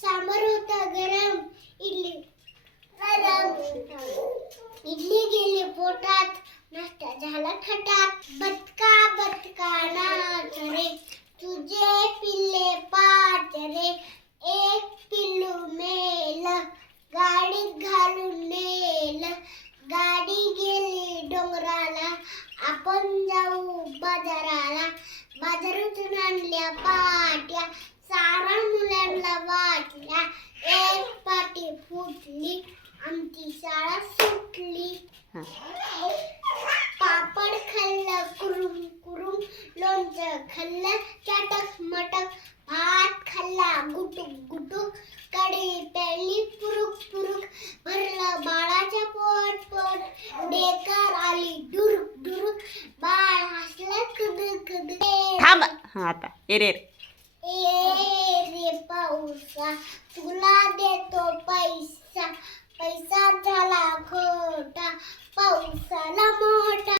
सांबर होतं गरम, इडली गेली पोटात, नाश्ता झाला थाटात. बदका बदका नाच रे, तुझे पिल्ले पाच रे. एक पिल्लू मेलं, गाडीत घालून नेलं. गाडी गेली डोंगराला, आपण जाऊ बाजाराला. बाजारातून आणल्या पाट्या, सारा मुलांना वाटल्या. एक पाटी फुटली, आमची शाळा सुटली. पापड खाल्लं कुरुम कुरुम, लोणचं खाल्लं चटक मटक. भात खाल्ला गुटुक गुटुक, कढी प्यायली पुरुक पुरुक. भरलं बाळाच्या पोट पोट, ढेकर आली डुरुक डुरुक. बाळ हसलं खुदुक खुदुक. थांब. आता एरेर. ए रे पाऊसा, तुला देतो